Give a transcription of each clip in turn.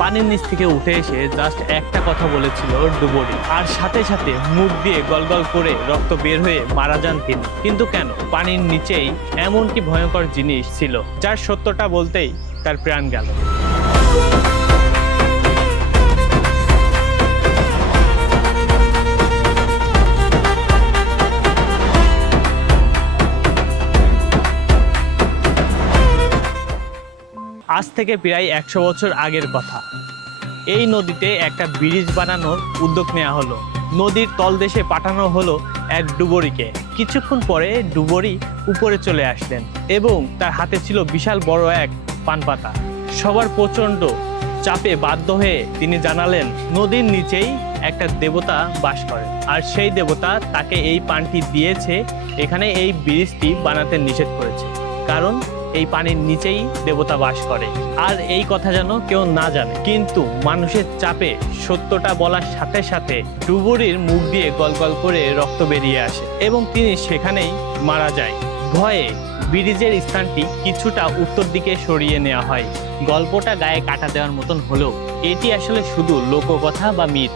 পানির নিচ থেকে উঠে এসে জাস্ট একটা কথা বলেছিল ডুবুরি, আর সাথে সাথে মুখ দিয়ে গলগল করে রক্ত বের হয়ে মারা যান তিনি। কিন্তু কেন? পানির নিচেই এমন কি ভয়ঙ্কর জিনিস ছিল যার সত্যটা বলতেই তার প্রাণ গেল। আজ থেকে প্রায় 100 বছর আগের কথা। এই নদীতে একটা ব্রিজ বানানোর উদ্যোগ নেওয়া হলো। নদীর তলদেশে পাঠানো হলো এক ডুবুরিকে। কিছুক্ষণ পরে ডুবুরি উপরে চলে আসলেন এবং তার হাতে ছিল বিশাল বড় এক পানপাতা। সবার প্রচণ্ড চাপে বাধ্য হয়ে তিনি জানালেন নদীর নিচেই একটা দেবতা বাস করে, আর সেই দেবতা তাকে এই পানটি দিয়েছে, এখানে এই ব্রিজটি বানাতে নিষেধ করেছে, কারণ এই পানির নিচেই দেবতা বাস করে। আর এই কথা যেন কেউ না জানে। কিন্তু মানুষের চাপে সত্যটা বলার সাথে সাথে ডুবুরির মুখ দিয়ে গলগল করে রক্ত বেরিয়ে আসে এবং তিনি সেখানেই মারা যায়। ভয়ে ব্রিজের স্থানটি কিছুটা উত্তর দিকে সরিয়ে নেওয়া হয়। গল্পটা গায়ে কাটা দেওয়ার মতন হলেও এটি আসলে শুধু লোককথা বা মিথ।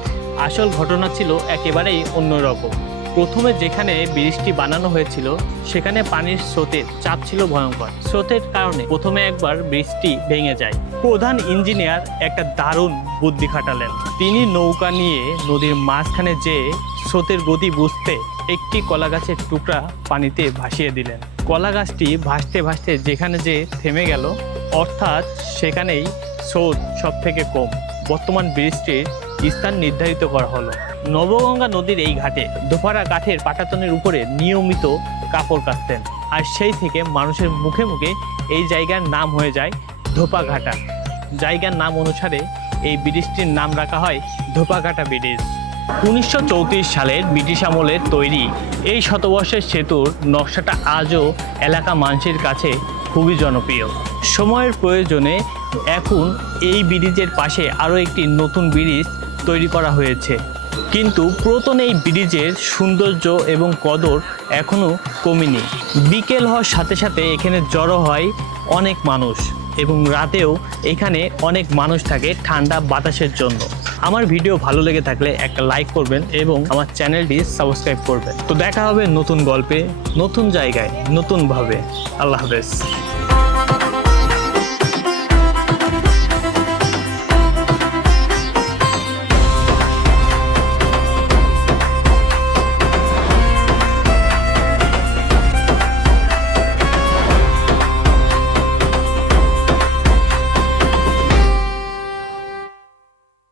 আসল ঘটনা ছিল একেবারেই অন্যরকম। প্রথমে যেখানে ব্রিজটি বানানো হয়েছিল সেখানে পানির স্রোতের চাপ ছিল ভয়ঙ্কর। স্রোতের কারণে প্রথমে একবার ব্রিজটি ভেঙে যায়। প্রধান ইঞ্জিনিয়ার একটা দারুণ বুদ্ধি খাটালেন। তিনি নৌকা নিয়ে নদীর মাঝখানে যেয়ে স্রোতের গতি বুঝতে একটি কলা গাছের টুকরা পানিতে ভাসিয়ে দিলেন। কলা গাছটি ভাসতে ভাসতে যেখানে যে থেমে গেল, অর্থাৎ সেখানেই স্রোত সব থেকে কম। বর্তমান ব্রিজটির স্থান নির্ধারিত করা হলো। নবগঙ্গা নদীর এই ঘাটে দোপারা কাঠের পাটাতনের উপরে নিয়মিত কাপড় কাচতেন, আর সেই থেকে মানুষের মুখে মুখে এই জায়গার নাম হয়ে যায় ধোপাঘাটা। জায়গার নাম অনুসারে এই ব্রিজটির নাম রাখা হয় ধোপাঘাটা ব্রিজ। 1934 সালের ব্রিটিশ আমলের তৈরি এই শতবর্ষের সেতুর নকশাটা আজও এলাকা মানুষের কাছে খুবই জনপ্রিয়। সময়ের প্রয়োজনে এখন এই ব্রিজের পাশে আরও একটি নতুন ব্রিজ তৈরি করা হয়েছে, কিন্তু পুরাতন এই ব্রিজের সৌন্দর্য এবং কদর এখনও কমেনি। বিকেল হওয়ার সাথে সাথে এখানে জড়ো হয় অনেক মানুষ এবং রাতেও এখানে অনেক মানুষ থাকে ঠান্ডা বাতাসের জন্য। আমার ভিডিও ভালো লেগে থাকলে একটা লাইক করবেন এবং আমার চ্যানেলটি সাবস্ক্রাইব করবেন। তো দেখা হবে নতুন গল্পে, নতুন জায়গায়, নতুনভাবে। আল্লাহ হাফেজ।